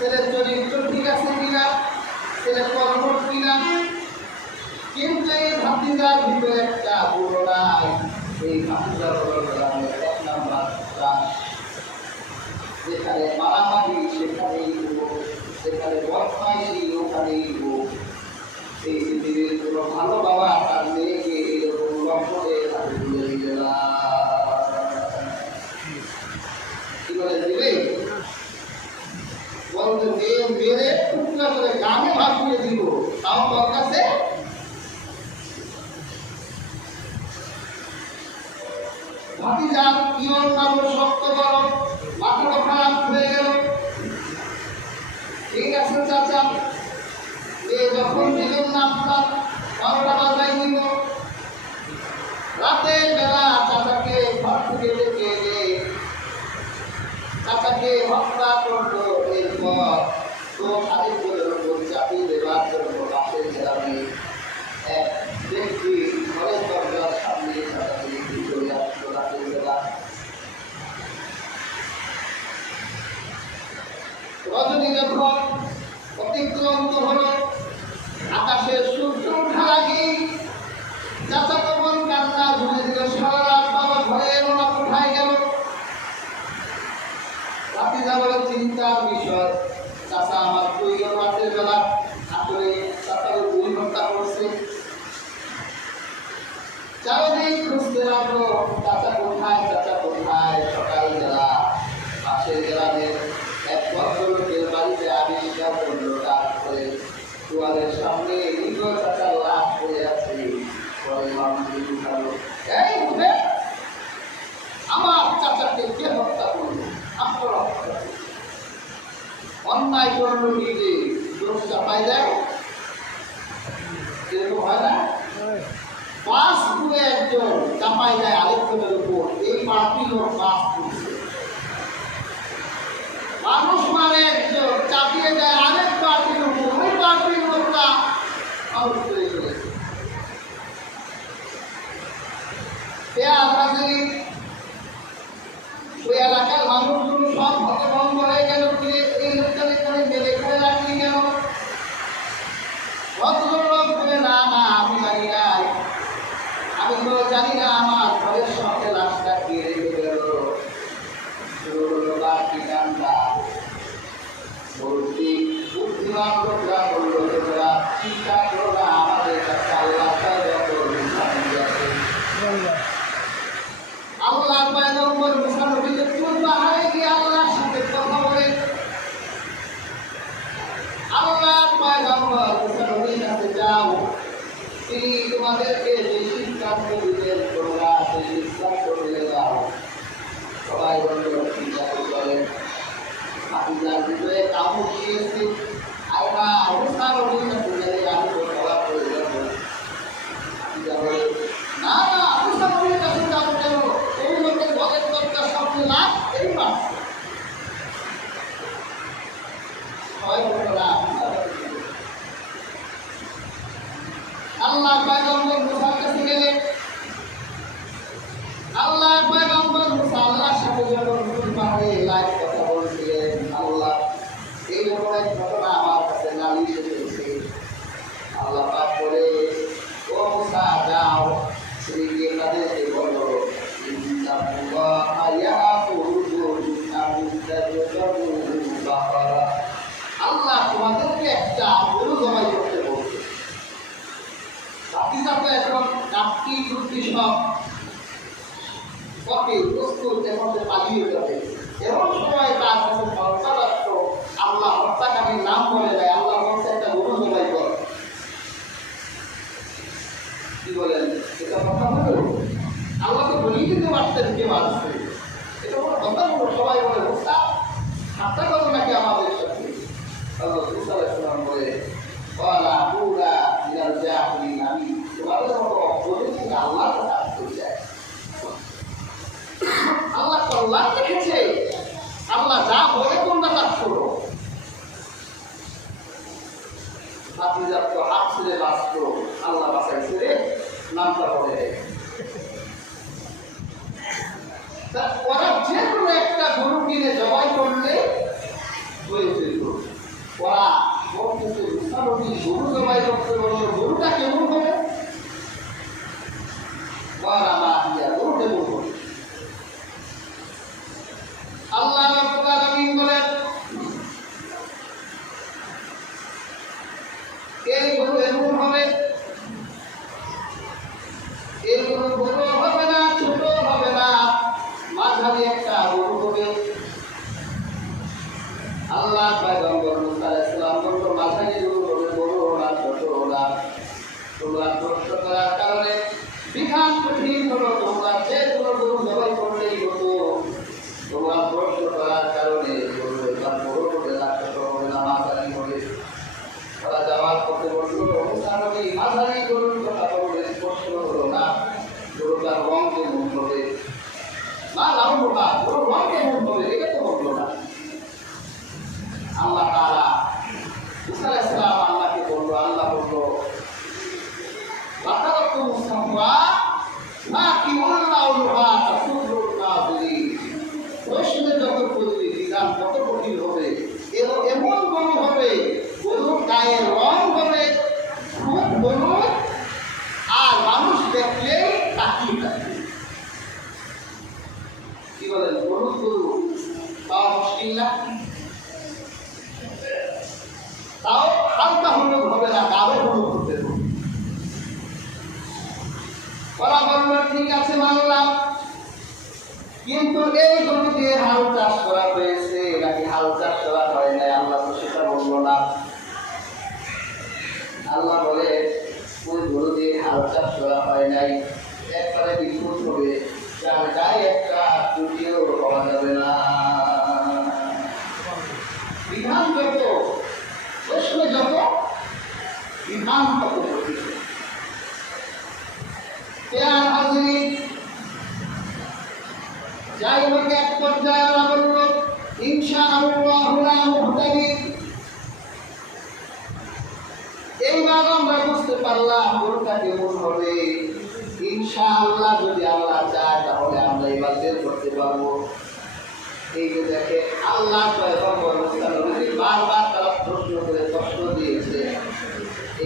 ছেলের চরিত্র ঠিক আছে কিনা, ছেলের কর্ম কিনা, কিন্তু এই ভাতিজার ভিতরে একটা গুণ নাই। এই ভাতিজার এক নাম্বার যেখানে মারামারি সেখানেই হোক, যেখানে বদমাইশি ওখানেই হোক। এই পৃথিবীর কোনো ভালো বাবা তার মেয়েকে এরকম লক্ষ্যে তাকে তুলে দিবে না। কি বলে দিবে? বলতে মেরে টুকরা করে গানে ভাসিয়ে দিব, তাও তোর কাছে ভাতিজার ইয়ন নাম শক্ত গরম, মাথাটা খারাপ হয়ে গেল। ঠিক আছে চাচা, মেয়ে যখন দিলেন না আপনার 12টা বাজায় নিল, রাতের বেলা চাচাকে ঘর থেকে ডেকে এনে চাচাকে হত্যা করলো। এরপর তো আরেকজনের উপর চাপিয়ে দেওয়ার জন্য পাশের গ্রামে এক ব্যক্তি ঘরের দরজার সামনে চাচাকে চলে আসলো রাতের বেলা। রজনী যখন অতিক্রান্ত হল, আকাশে সূর্য ওঠার আগেই চাচা তখন কান্না ধরে দিল। সারা রাত বাবা ঘরে এলো না, কোথায় গেল? ভাতিজা বলে চিন্তার বিষয়, চাচা আমার প্রয়োজন রাতের বেলা আসলে চাচার গুলি হত্যা করছে। চারদিক খুঁজতে লাগলো, চাচা কোথায়, চাচা কোথায়। সকালবেলা পাশের গ্রামের এক ভদ্রলোকের বাড়িতে আবিষ্কার করলো, তারপরে দুয়ারের সামনে নিজ চাচার লাশ পড়ে আছে। আমার চাচাকে কে হত্যা করলো? আপনারা অন্যায় করলো নিজে, দোষ চাপাই দেয়, এরকম হয় না? বাস পুরে একজন চাপাই দেয় আরেকজনের উপর, এই পার্টি লোক বাস পুরছে। মানুষ মানে একজন চাপিয়ে দেয় আরেক পার্টির উপর, ওই পার্টির লোকটা মানুষ করে চলেছে। ওই এলাকার মানুষগুলো সব হতভম্ব হয়ে গেল। এই লোকটাকে করে মেরে করে রাখলি কেন? ভদ্রলোক বলে না না, আমি জানি না, আমি তো জানি না, আমার ঘরের সঙ্গে লাশটা কে রেখে গেল। বুদ্ধিমান লোকরা বলল, তোমরা চিন্তা করো না, আমাদের কাছে আল্লাহ আল্লাহ পয়গম্বর মুসা নবীকে পাহাড়ে গিয়ে আল্লাহর সাথে কথা বলে আল্লাহ পয়গম্বর মুসা নবীর কাছে যাও, তিনি তোমাদেরকে যে সিদ্ধান্ত দিলেন তোমরা সেই সিদ্ধান্ত নিয়ে যাও। সবাই বলল ঠিক আছে, বলেন। ভাতিজার ভিতরে কামড় দিয়েছে, আয়না মুসা নবীর কাছে গেলে আমি তো ধরা পড়ে যাব। ভাতিজা বলে না না, মুসা নবীর কাছে যাবো কেন? এই লোকের ঘরের দরকার সামনে লাভ, এই মাস আল্লাহ পয়গম্বর মুসার কাছে গেলে আল্লাহ পয়গম্বর মুসা আল্লাহর সাথে যখন পাহাড়ে লাইভ কথা বলছিলেন, আল্লাহ এই রকম এক ঘটনা আমার কাছে নালিশ এসেছে। আল্লাহ পাক বলে, ও মুসা যাও, স্ত্রীকে তাদেরকে বলো আল্লাহ তোমাদেরকে একটা গরু জবাই করতে বলছে। ভাতিজা তো এখন কাটকি টুটকি সব পথে প্রস্তুত, এখন পালিয়ে যাবে। এমন সময় তার কাছে ভরসা রাখত, আল্লাহ হত্যাকারীর নাম বলে দেয়, আল্লাহ বলছে একটা গরু জবাই কর। কি বলেন? এটা কথা হলো? আল্লাহ তো বলিয়ে দিতে পারতেন কে মারছে, এটা কোনো কথা হলো? সবাই বলে মুসা ঠাট্টা করো নাকি আমাদের সাথে? আল্লাহ মুসা আলাইহিস সালাম বলে, ওয়ালা বুরা মিনাল জাহিলিন, আমি তোমাদের মতো অপরাধী থেকে আল্লাহর কথা আসতে চাই। আল্লাহ কল্যাণ রেখেছে, আল্লাহ যা বলে তোমরা তা করো। ভাতিজার তো হাত ছেড়ে বাঁচত, আল্লাহ বাঁচাইছে রে, নামটা বলে। ওরা যে কোনো একটা গরু কিনে জবাই করলে হয়ে যেত। ওরা বলতেছে মুসানবী গরু জবাই করতে বললো, গরুটা কেমন হবে? গরু কেমন হবে? আল্লাহ রাব্বুল আলামিন বলেন, এই গরু এমন হবে, এই গরু বড় হবে না, ছোট হবে না, মাঝারি একটা গরু হবে। আল্লাহ পয়গম্বর মুসা আলাইহিস সালাম বলল, মাঝারি গরু হবে, বড় না, ছোট না। তোমরা প্রশ্ন করার কারণে বিধান কঠিন হলো, তোমরা যে কোনো গরু জবাই করলেই হতো। তোমরা প্রশ্ন করার কারণে গরু এবার বড় হবে না, ছোট হবে না, মাঝারি হবে। ওরা যাওয়ার পথে বললো, মুসা নবী মাঝারি গরুর কথা বললেন, প্রশ্ন হলো না গরুটার রং কেমন হবে, না লাউন না গরুর রং কেমন হবে, এটা তো বললো না। আল্লাহ তাআলা মুসা আলাইহিস সালাম আল্লাহকে বললো, আল্লাহ বললো, বাতারাতু মুসাফা মা কিউল্লাউহা তাসুদুল নাযিরিন। প্রশ্নে যত করবে বিধান কত কঠিন হবে, এমন গরু হবে, গরুর গায়ের রং হবে খুব হলুদ, আর মানুষ দেখলে তাকিয়ে থাকবে। কি বলেন, হলুদ গরু পাওয়া মুশকিল না? তাও হালকা হলুদ হবে না, গাঢ় হলুদ হতে হবে। ওরা বলল, ঠিক আছে মানলাম, কিন্তু এই গরু দিয়ে হাল চাষ করা হয়েছে নাকি হাল চাষ করা হয় নাই, আল্লাহ তো সেটা বললো না। আল্লাহ বলে, ওই গরু দিয়ে হাল চাষ করা হয় নাই, একবারে বিদ্যুৎ হবে, যার গায়ে একটা ত্রুটিও পাওয়া যাবে না। বিধান যত, প্রশ্ন যত, বিধান তত কঠিন। যাই হোক, এক পর্যায়ে ওরা বলল, ইনশাআল্লাহু লা মুহতাদিন। এইবার আমরা বুঝতে পারলাম গরুটা কেমন হবে। ইনশাআল্লাহ যদি আল্লাহ চায় তাহলে আমরা এবার বের করতে পারবো। এই যে দেখে আল্লাহ পয়গম্বর মুসা নবীকে বারবার তারা প্রশ্ন করে কষ্ট দিয়েছে,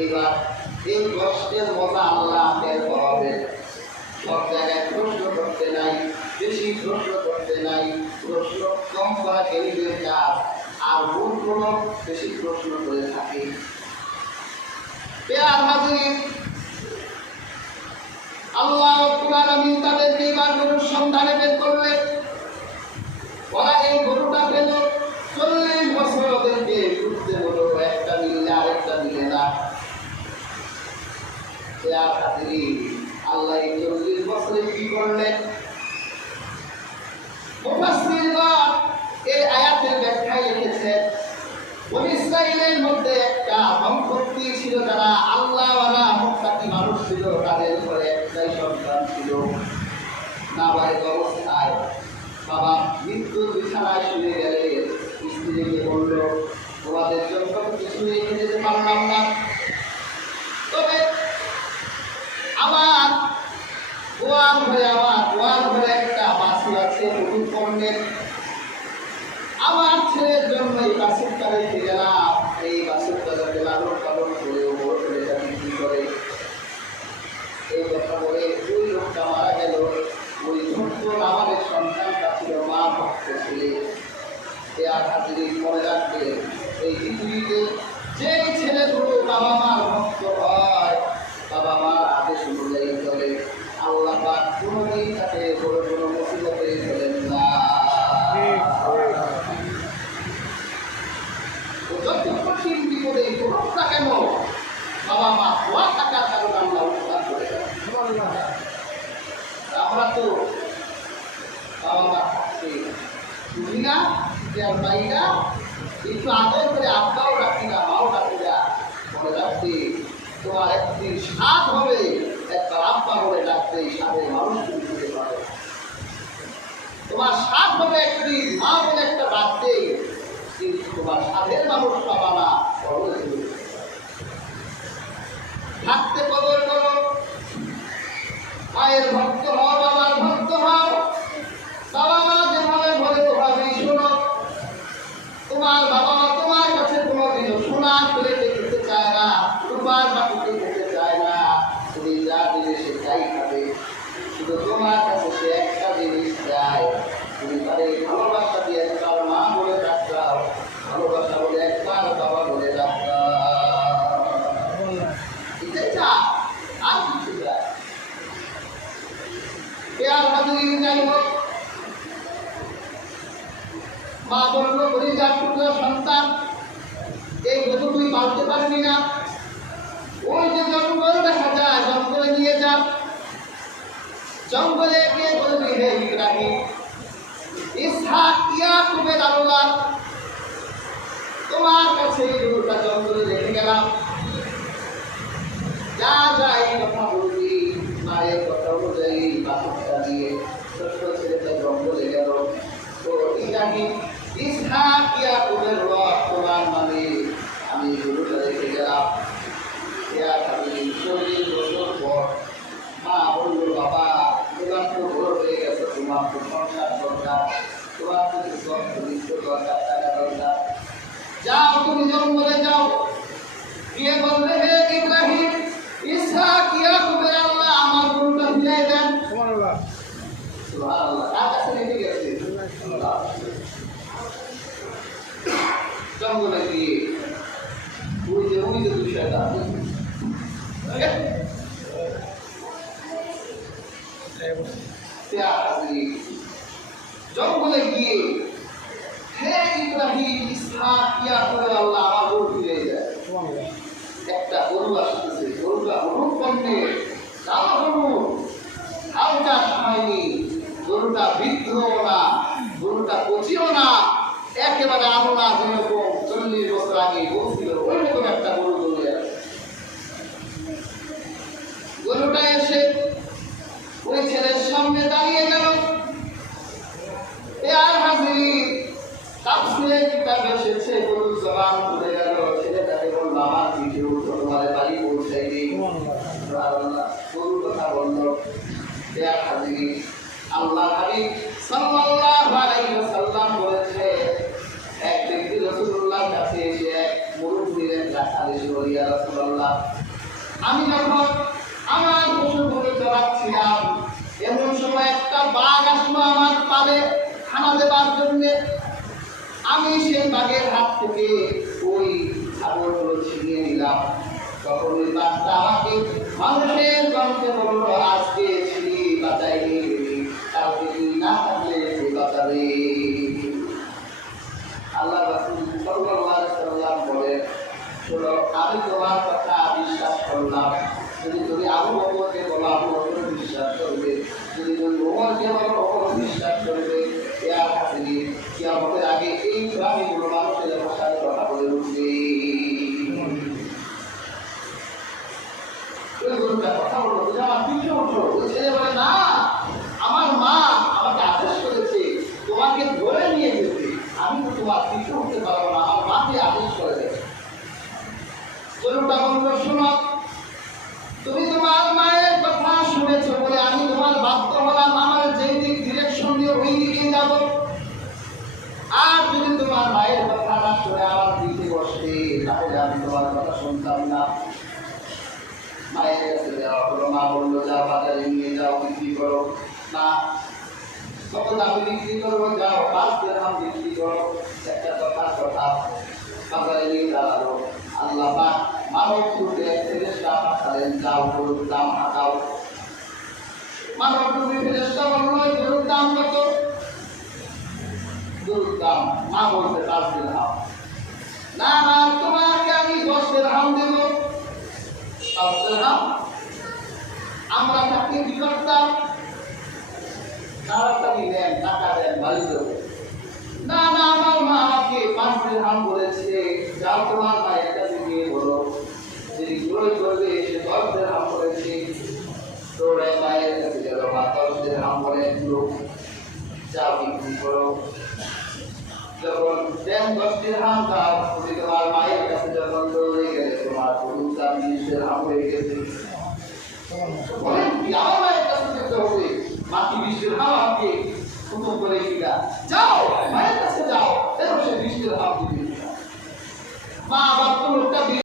এইবার এই কষ্টের মজা আল্লাহ টের পাবে। সব জায়গায় প্রশ্ন করতে নাই, বেশি প্রশ্ন করতে নাই, প্রশ্ন কম করা গেলিদের কাজ, আর মূলগুলো বেশি প্রশ্ন করে থাকে। আল্লাহ রাব্বুল আলামিন তাদেরকে এবার গরুর সন্ধানে বের করলেন। ওরা এই গরুটা পেল, 40 বছর ওদেরকে ঘুরতে হলো, একটা মিললে আরেকটা মিলে না। আল্লাহ 40 বছরে কি করলেন? মুফাসসিরগণ এই আয়াতের ব্যাখ্যায় লিখেছেন, বনী ইসরাঈলের মধ্যে একটা দম্পতি ছিল, যারা আল্লাহওয়ালা মুত্তাকি মানুষ ছিল, তাদের ঘরে একটাই সন্তান ছিল। নাবালিগ অবস্থায় বাবা মৃত্যুর বিছানায় শুয়ে গেলে স্ত্রীকে বলল, তোমাদের জন্য কিছু রেখে যেতে পারলাম না, তবে আমার গোয়াল ঘরে একটা বাছুর আছে, নতুন পণ্যের, আমার ছেলের জন্য এই বাছুরটা রেখে গেলাম। এই বাছুরটা যাতে লালন পালন করে বড় ছেলেটা বিক্রি করে। এই কথা বলে ওই লোকটা মারা গেল। ওই ছোট্ট আমাদের সন্তানটা ছিল মা ভক্ত ছেলে। এ আঘাতেরই মনে রাখবে, এই পৃথিবীতে যে ছেলেগুলো বাবা মার ভক্ত হয়, বাবা মার আদেশ অনুযায়ী চলে, আল্লাহ পাক কোনোদিন তাকে বড় কোনো মুসিবতে ফেলেন না। যত কঠিন বিপদে পড়ুক না কেন, বাবা মা দোয়া থাকার কারণে আল্লাহ উদ্ধার করে দেন। আমরা তো বাবা মা থাকতে বুঝি না, পাই না, একটু আদর করে আব্বাও রাখি না, মাও রাখি না। মনে রাখছি তোমার একদিন স্বাদ হবে, একটা আব্বা বলে ডাকতে স্বাদের মানুষ তুমি দিতে পারো। তোমার স্বাদ হবে একদিন মা বলে একটা ডাকতে, কিন্তু তোমার স্বাদের মানুষ পাবা না। থাকতে কদর করো, মায়ের ভক্ত হও, বাবার ভক্ত হও, বাবা মা যেভাবে বলে ওভাবেই শোনো। তোমার বাবা মা তোমার জঙ্গলে গিয়ে বলবি, হে ইব্রাহিম, ইসহাক ইয়াকুবের আল্লাহ, তোমার কাছে এই গরুটা জঙ্গলে রেখে গেলাম, যা যা এই কথা বলবি, মায়ের কথা অনুযায়ী বাছুরটা দিয়ে ছোট্ট ছেলেটা জঙ্গলে গেল। তো ইব্রাহিম ইসহাক ইয়াকুবের রব তোমার মানে আমি গরুটা রেখে গেলাম। আমি 40 বছর পর মা বলল, বাবা তোমার তো বড় হয়ে গেছে, তোমার তো সংসার দরকার, তোমার তো দরকার, টাকা দরকার, যাও তুমি জঙ্গলে যাও, গিয়ে বলবে, হে ইব্রাহিম, ইসহাক ইয়াকুবের আল্লাহ আমার গরুটা ফিরিয়ে দেন। সুবহানাল্লাহ, সুবহানাল্লাহ। কার কাছে রেখে গেছে? জঙ্গলে গিয়ে ওই যে বিষয়টা জঙ্গলে গিয়ে, হে ইব্রাহিম, ইসহাক ইয়াকুবের আল্লাহ আমার গরু ফিরে যায়। একটা গরু আসতেছে, গরুটা হলুদ বর্ণে, কালো হলুদ, হালকা হয়নি, গরুটা বৃদ্ধও না, গরুটা কচিও না, একেবারে আমরা যেরকম 40 বছর আগে বলছিল ওইরকম একটা গরু চলে আসে। গরুটা এসে ওই ছেলের সামনে দাঁড়িয়ে গেল। আর হাজির তাফসীরে কিতাবে এসেছে, গরু জবান খুলে গেল, ছেলেটাকে বলল, আমার পিঠে উঠো, তোমার বাড়ি পৌঁছাই দিই। গরু কথা বলল। আর হাজির আল্লাহ হাবিব সাল্লাল্লাহু আলাইহি ওয়াসাল্লাম বলেছে, এক ব্যক্তি রাসূলুল্লাহর কাছে এসে এক মুরুদ দিলেন, রাখালে বলিয়া, রাসূলুল্লাহ, আমি যখন আমার পশুগুলো চড়াচ্ছিলাম, এমন সময় একটা বাঘ আসলো আমার পালে খানা দেবার জন্যে। আমি সেই বাঘের হাত থেকে ওই ছাগলগুলো ছিনিয়ে নিলাম। তখন ওই বাঘটা আমাকে মানুষের গন্ধে বলল, আজকে ছিনি বাঁচাই নিয়ে গেলি, কাউকে তুই না থাকলে তুই বাঁচাবে। আল্লাহ রাসূল সাল্লাল্লাহু আলাইহি ওয়াসাল্লাম বলেন, শোনো, আমি তোমার কথা বিশ্বাস করলাম, যদি তুমি আবু বকরকে বলো আবু বকর বিশ্বাস করবে, যদি তুমি ওমরকে বলো ওমর বিশ্বাস করবে। ইয়ার হাসিনি কিয়ামতের আগে এই প্রাণীগুলো মানুষের ভাষায় কথা বলে উঠবে। ওই গরুটা কথা বললো, তুমি আমার পিছনে উঠো। ওই ছেলে বলে, না, আমার মা আমাকে আদেশ করেছে তোমাকে ধরে নিয়ে যেতে, আমি তো তোমার পিছনে উঠতে পারবো না, আমার মাকে আদেশ করে দেবে। গরুটা বলল, শোনো, তুমি তোমার মায়ের কথা শুনেছো বলে আমি তোমার বাধ্য হলাম, আমার যেই দিক ডিরেকশন দিয়ে ওই দিকেই যাব। আর যদি তোমার মায়ের কথা না শুনে আমার দিকে বসতে, তাহলে আমি তোমার কথা শুনতাম না। মায়ের কাছে যাওয়া হলো, মা বললো, যাও বাজারে নিয়ে যাও, বিক্রি করো। না, কত দামে বিক্রি করবো, যাও 5 দিরহাম বিক্রি করো। একটা কথা বাজারে নিয়ে দাঁড়ালো। আল্লাহ পাক মানব রূপে ফেরেশতা পাঠালেন, যাও গরুর দাম হাঁকাও। মানব রূপে ফেরেশতা বলল, গরুর দাম কত? গরুর দাম মা বলতে 5 দিরহাম। না না, তোমাকে আমি 10 দিরহাম দেব। 5 দিরহাম আমরা তাকে কি করতাম? তাড়াতাড়ি দেন, টাকা দেন, বাড়ি দেবো। না না, আমার মা আমাকে 5 দিরহাম বলেছে, যাও তোমার মায়ের কাছে গিয়ে বলো, যদি জোর করবে সে 10 দিরহাম বলেছে। তোরা মায়ের কাছে গেল, মা 10 দিরহাম বলেছিল, যাও বিক্রি করো। যখন দেন 10 দিরহাম দাও, তুমি তোমার মায়ের কাছে যখন দৌড়ে গেলে, তোমার গরুর দাম 20 দিরহাম হয়ে গেছে। বলেন কি, আমার মায়ের কাছে যেতে হবে, মাটি 20 দিরহাম আমাকে হুকুম করে কিনা, যাও মায়ের কাছে যাও, এরকম সে 20 দিরহাম দিবে। মা আবার